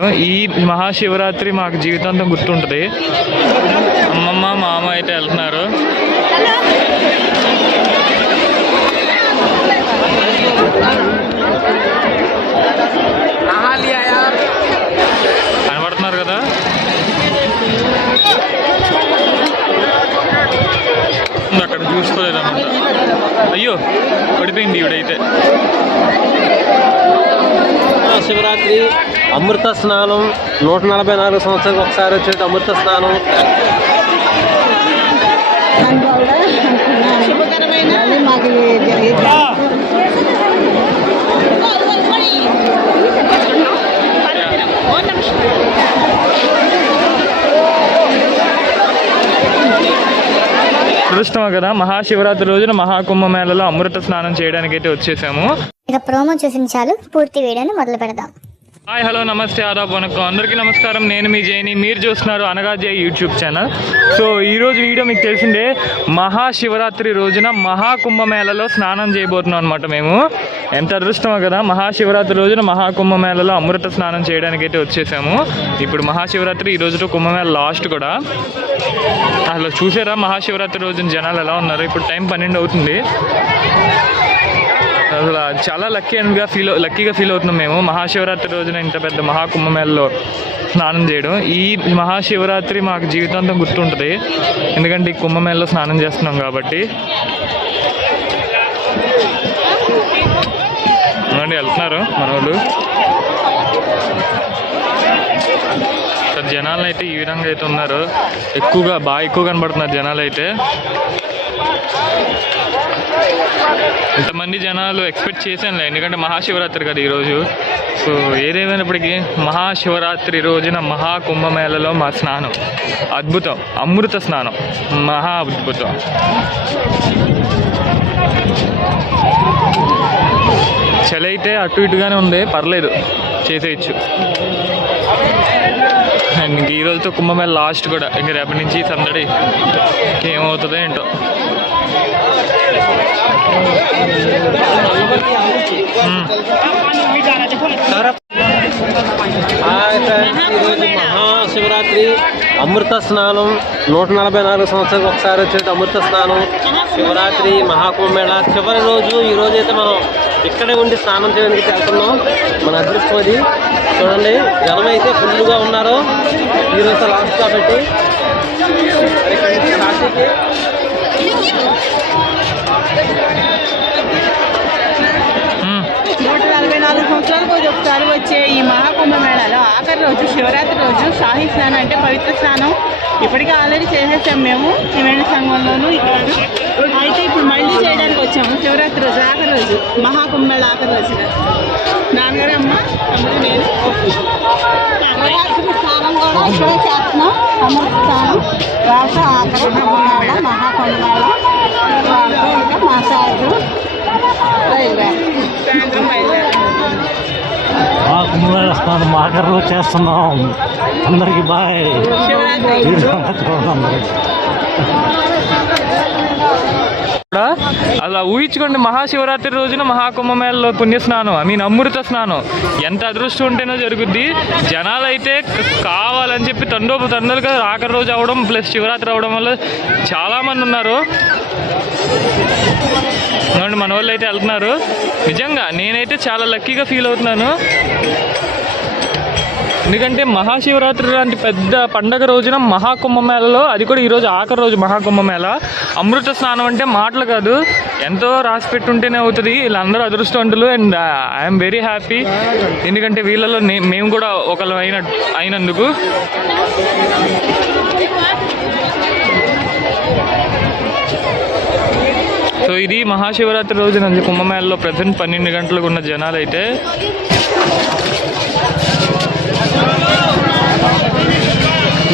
ఈ మహాశివరాత్రి మాకు జీవితాంతం గుర్తుంటుంది. అమ్మమ్మ మామ అయితే వెళ్తున్నారు. కనబడుతున్నారు కదా? అక్కడ చూసుకోలేదన్నమాట. అయ్యో పడిపోయింది ఈవిడైతే. శివరాత్రి అమృత స్నానం నూట నలభై నాలుగు సంవత్సరాలకు ఒకసారి వచ్చే అమృత స్నానం. అదృష్టమా కదా మహాశివరాత్రి రోజున మహాకుంభమేళలో అమృత స్నానం చేయడానికి అయితే వచ్చేసాము. ఇక ప్రోమో చూసిన చాలు పూర్తి వీడియోని మొదలు పెడదాం. హాయ్ హలో నమస్తే ఆదాబ్ వనకం అందరికీ నమస్కారం. నేను మీ జైని. మీరు చూస్తున్నారు అనగా జై యూట్యూబ్ ఛానల్. సో ఈరోజు వీడియో మీకు తెలిసిందే మహాశివరాత్రి రోజున మహాకుంభమేళలో స్నానం చేయబోతున్నాం అనమాట మేము. ఎంత అదృష్టమో కదా మహాశివరాత్రి రోజున మహాకుంభమేళలో అమృత స్నానం చేయడానికి అయితే వచ్చేసాము. ఇప్పుడు మహాశివరాత్రి ఈ రోజుతో కుంభమేళ లాస్ట్ కూడా. అసలు చూసారా మహాశివరాత్రి రోజున జనాలు ఎలా ఉన్నారు? ఇప్పుడు టైం పన్నెండు అవుతుంది. అసలు చాలా లక్కీ అండ్గా ఫీల్ లక్కీగా ఫీల్ అవుతున్నాం మేము. మహాశివరాత్రి రోజున ఇంత పెద్ద మహాకుంభమేళలో స్నానం చేయడం. ఈ మహాశివరాత్రి మాకు జీవితాంతం గుర్తుంటుంది. ఎందుకంటే ఈ కుంభమేళలో స్నానం చేస్తున్నాం కాబట్టి. వెళ్తున్నారు మన వాళ్ళు జనాలు అయితే ఈ విధంగా అయితే ఉన్నారు. ఎక్కువగా బాగా ఎక్కువ కనబడుతున్నారు జనాలు అయితే ఇంతమంది జనాలు ఎక్స్పెక్ట్ చేశానులే ఎందుకంటే మహాశివరాత్రి కదా ఈరోజు. సో ఏదేమైనప్పటికీ మహాశివరాత్రి రోజున మహాకుంభమేళలో మా స్నానం. అద్భుతం. అమృత స్నానం. మహా అద్భుతం. చలి అయితే అటు ఇటుగానే ఉంది. పర్లేదు. చేసేయచ్చు. అండ్ ఇంక ఈ రోజుతో కుంభమేళ లాస్ట్ కూడా. ఇంక రేపటి నుంచి సందడి. ఏమవుతుందో ఏంటో. ఈరోజు మహాశివరాత్రి అమృత స్నానం నూట నలభై నాలుగు సంవత్సరాలకు ఒకసారి వచ్చే అమృత స్నానం శివరాత్రి మహాకుంభమేళ చివరి రోజు ఈ రోజు అయితే మనం ఇక్కడే ఉండి స్నానం చేయడానికి వెళ్తున్నాం. మన అదృష్టం అది చూడండి జనం అయితే ఫుల్గా ఉన్నారు. ఈ రోజు లాస్ట్ కాబట్టి ఇక్కడి నుంచి కాశీకి మ్మ్. నూట నలభై నాలుగు సంవత్సరాలకు ఒకసారి వచ్చే ఈ మహాకుంభ మేళాలో ఆఖరి రోజు శివరాత్రి రోజు షాహీ స్నానం అంటే పవిత్ర స్నానం. ఇప్పటికే ఆల్రెడీ చేసేసాం మేము త్రివేణి సంఘంలోనూ ఇక్కడ అయితే ఇప్పుడు మళ్ళీ చేయడానికి వచ్చాము. శివరాత్రి రోజు ఆఖరి రోజు మహాకుంభమేళ ఆఖరి రోజు. నాన్నగారు అమ్మ అమ్మ నేను. స్నానం కూడా ఇక్కడే చేస్తున్నాం. అమృత స్నానం. రాష్ట్ర ఆఖరి కుంభమేళ మహాకుంభమేళ మసాజు రైల్వే సాయంత్రం ఆఖరిలో చేస్తున్నాం. అందరికి బాయ్. అలా ఊహించుకోండి మహాశివరాత్రి రోజున మహాకుంభమేళలో పుణ్యస్నానం ఐ మీన్ అమృత స్నానం. ఎంత అదృష్టం ఉంటేనో జరుగుద్ది. జనాలు అయితే కావాలని చెప్పి తండోపు తండలుగా ఆఖరి రోజు అవడం ప్లస్ శివరాత్రి అవడం వల్ల చాలామంది ఉన్నారు. చూడండి మన వాళ్ళు అయితే వెళ్తున్నారు. నిజంగా నేనైతే చాలా లక్కీగా ఫీల్ అవుతున్నాను. ఎందుకంటే మహాశివరాత్రి లాంటి పెద్ద పండగ రోజున మహాకుంభమేళలో అది కూడా ఈరోజు ఆఖరి రోజు మహాకుంభమేళ అమృత స్నానం అంటే మాటలు కాదు ఎంతో రాసి పెట్టుంటేనే అవుతుంది. వీళ్ళందరూ అదృష్టవంతులు అండ్ ఐఎమ్ వెరీ హ్యాపీ ఎందుకంటే వీళ్ళలో మేము కూడా ఒకళ్ళు అయిన అయినందుకు. సో ఇది మహాశివరాత్రి రోజున కుంభమేళలో ప్రజెంట్ పన్నెండు గంటలకు ఉన్న జనాలు అయితే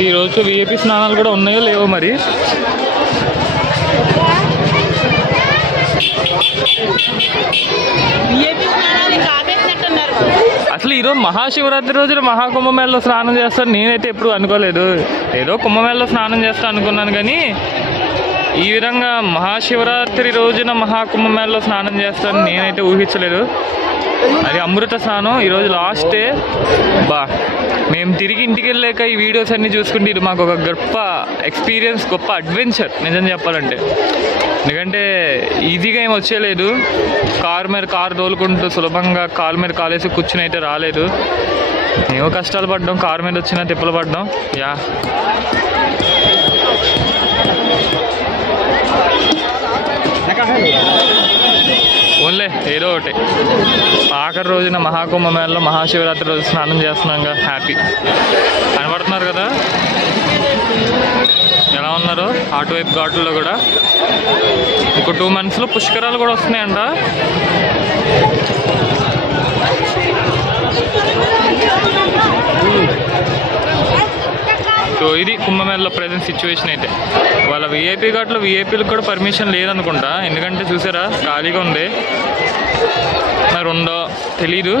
ఈ రోజు విఐపి స్నానాలు కూడా ఉన్నాయో లేవో మరి? అసలు ఈరోజు మహాశివరాత్రి రోజున మహాకుంభమేళలో స్నానం చేస్తాను నేనైతే ఎప్పుడు అనుకోలేదు. ఏదో కుంభమేళలో స్నానం చేస్తా అనుకున్నాను కానీ ఈ విధంగా మహాశివరాత్రి రోజున మహాకుంభమేళలో స్నానం చేస్తానని నేనైతే ఊహించలేదు. అది అమృత స్నానం. ఈరోజు లాస్ట్ డే బా మేము తిరిగి ఇంటికి వెళ్ళాక ఈ వీడియోస్ అన్నీ చూసుకుంటే ఇది మాకు ఒక గొప్ప ఎక్స్పీరియన్స్ గొప్ప అడ్వెంచర్ నిజం చెప్పాలంటే. ఎందుకంటే ఈజీగా ఏం వచ్చేలేదు. కారు మీద కారు తోలుకుంటూ సులభంగా కాలు మీద కాలేసి కూర్చుని అయితే రాలేదు. మేము కష్టాలు పడ్డాం కారు మీద వచ్చిన తిప్పలు పడ్డాం. యా. ఏదో ఒకటి. ఆఖరి రోజున మహాకుంభమేళలో మహాశివరాత్రి రోజు స్నానం చేస్తున్నాం కదా హ్యాపీ కనబడుతున్నారు కదా? ఎలా ఉన్నారు? అటువైపు ఘాట్లలో కూడా. ఇంకో టూ మంత్స్లో పుష్కరాలు కూడా వస్తున్నాయంట. సో ఇది కుంభమేళలో ప్రజెంట్ సిచ్యువేషన్ అయితే. వాళ్ళ వీఐపీ ఘాట్లో విఐపీలకు కూడా పర్మిషన్ లేదనుకుంటా. ఎందుకంటే చూసారా ఖాళీగా ఉంది. మరి ఉందో తెలీదు.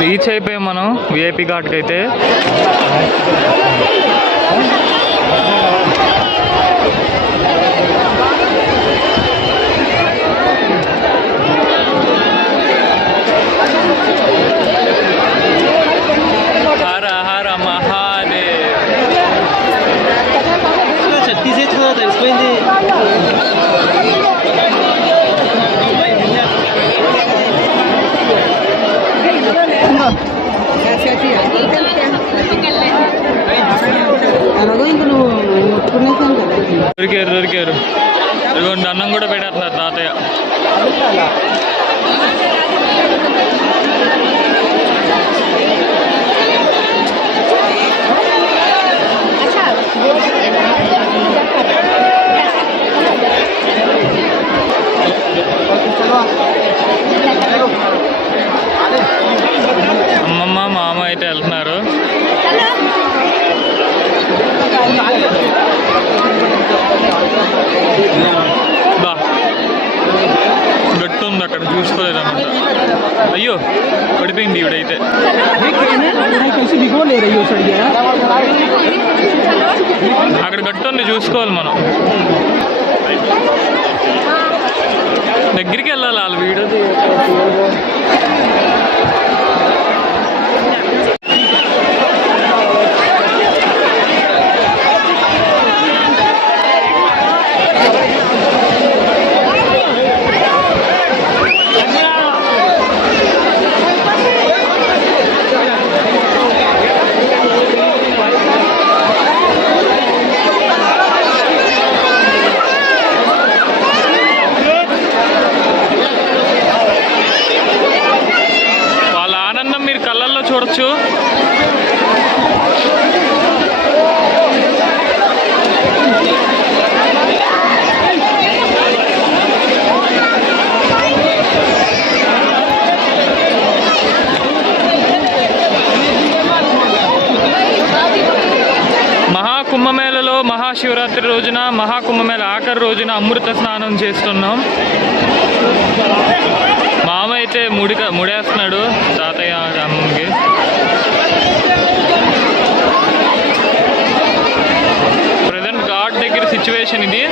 రీచ్ అయిపోయాం మనం విఐపి ఘాట్కి అయితే పడిపోయింది ఇవిడైతే అక్కడ గట్టు చూసుకోవాలి మనం. దగ్గరికి వెళ్ళాలి వాళ్ళు వీడియో వాళ్ళ ఆనందం మీరు కళ్ళల్లో చూడొచ్చు కుంభమేళలో మహాశివరాత్రి రోజున మహాకుంభమేళ ఆఖరి రోజున అమృత స్నానం చేస్తున్నాం. మామ అయితే ముడి ముడేస్తున్నాడు తాతయ్య అమ్మకి ప్రజెంట్ ఘాట్ దగ్గర సిచ్యువేషన్ ఇది.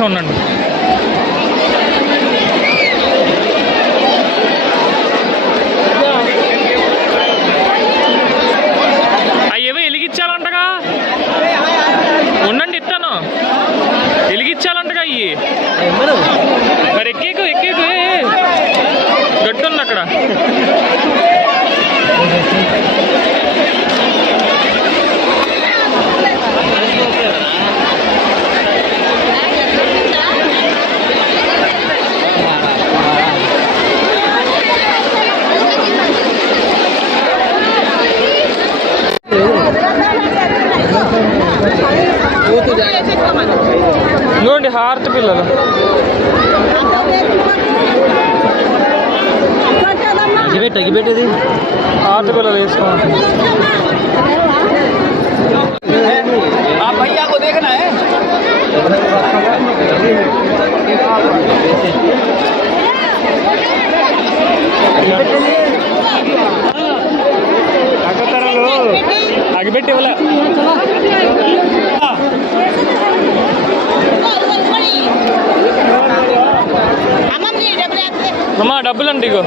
నిమిషం ఉండండి. అయ్యేవో వెలిగించాలంటగా. ఉండండి ఇస్తాను వెలిగించాలంటగా అయ్యి మరి ఎక్కేకు ఎక్కేకు ఏ, ఏ. గట్టు ఉంది అక్కడ ఇదిగోండి హారతి పిల్లలు అగిపెట్టి అగిపెట్టేది హారతి పిల్లలు వేసుకోండి అగిపెట్టి అమ్మా డబ్బులు అండి ఇగో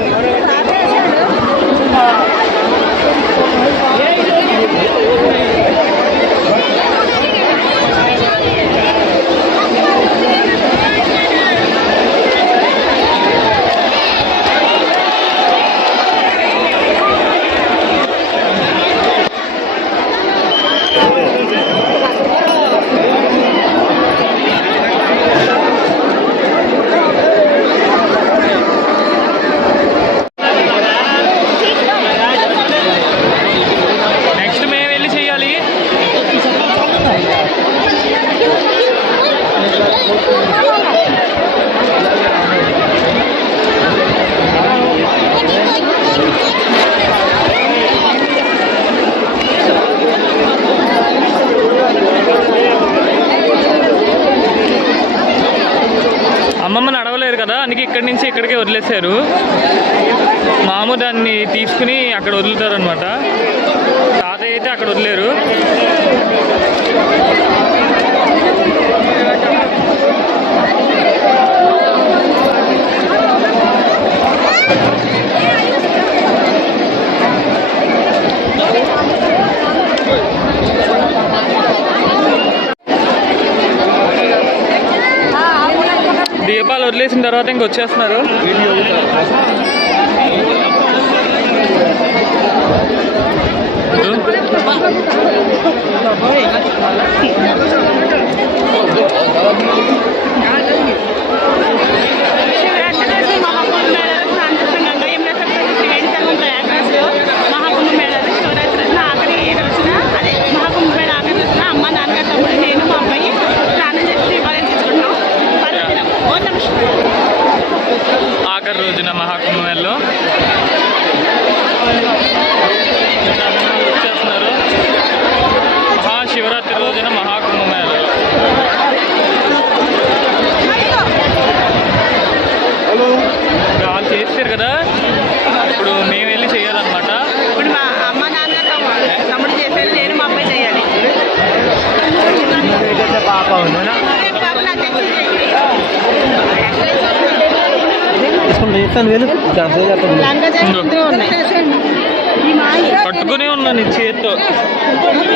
నెక్స్ట్ మేము వెళ్ళి చేయాలి అమ్మమ్మ నడవలేరు కదా అందుకే ఇక్కడి నుంచి ఇక్కడికే వదిలేశారు. మాము దాన్ని తీసుకుని అక్కడ వదులుతారు అనమాట తాతయ్య అయితే అక్కడ వదిలేరు. వదిలేసిన తర్వాత ఇంక వచ్చేస్తున్నారు. పట్టుకునే ఉన్నాను నీ చేత్తో.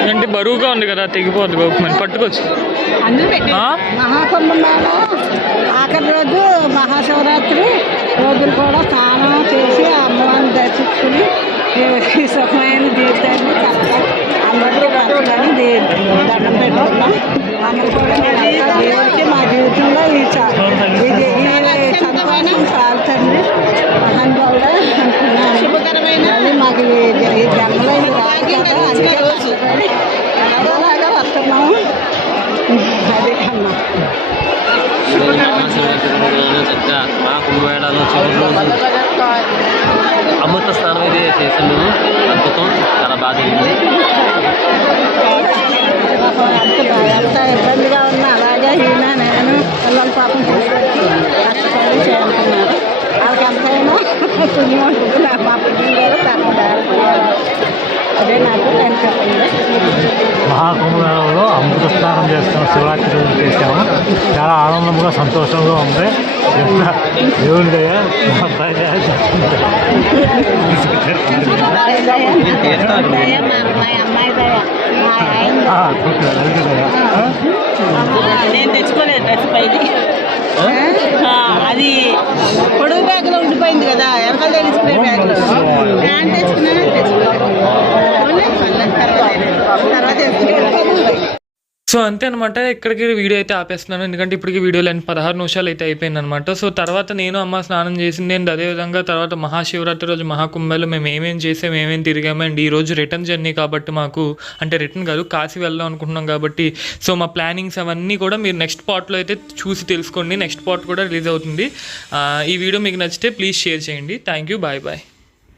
అంటే బరువుగా ఉంది కదా తెగిపోద్ది గోపమని పట్టుకోవచ్చు. మహాకుంభంలో ఆఖరి రోజు మహాశివరాత్రి రోజులు కూడా స్నానం చేసి అమ్మవారిని దర్శించుకుని సుఖమైన జీవితాన్ని అందరూ కట్టుకున్నాను దండం పెట్టుకున్నాం. అందరూ మా జీవితంలో ఈ ఎంత ఇబ్బందిగా ఉన్నా. అలాగే ఈయన నేను పిల్లల పాపం తీసుకొచ్చి కష్టపడి చేరుకున్నారు. వాళ్ళకి ఎంతైనా పుణ్యం ఉంటుంది. నాకు మా పుణ్యం కూడా తప్పదు అదే నాకు నేను అనిపించింది మహాకుంభమేళలో అమృత స్నానం చేస్తాం శివరాత్రి చేసాము చాలా ఆనందంగా సంతోషంగా ఉంది. దేవుని నేను తెచ్చుకోలేదు డ్రెస్ పైకి అది పొడుగు బ్యాగ్లో ఉండిపోయింది కదా వెనకాల తెలుసుకునే బ్యాగ్లో ప్యాంట్ తెచ్చుకున్నాను తెచ్చుకోలేదు పోనీ, పర్లేదు, తర్వాత తర్వాత తెచ్చుకోలేదు సో అంతే అనమాట ఇక్కడికి వీడియో అయితే ఆపేస్తున్నాను. ఎందుకంటే ఇప్పటికి వీడియో లెంత్ పదహారు నిమిషాలు అయితే అయిపోయింది అనమాట సో తర్వాత నేను అమ్మ స్నానం చేసింది అండ్ అదేవిధంగా తర్వాత మహాశివరాత్రి రోజు మహాకుంభలో మేము ఏమేమి చేసాం ఏమేమి తిరిగాము అండ్ ఈరోజు రిటర్న్ జర్నీ కాబట్టి మాకు అంటే రిటర్న్ కాదు కాశీ వెళ్దాం అనుకుంటున్నాం కాబట్టి సో మా ప్లానింగ్స్ అవన్నీ కూడా మీరు నెక్స్ట్ పార్ట్లో అయితే చూసి తెలుసుకోండి. నెక్స్ట్ పార్ట్ కూడా రిలీజ్ అవుతుంది. ఈ వీడియో మీకు నచ్చితే ప్లీజ్ షేర్ చేయండి. Thank you. Bye bye.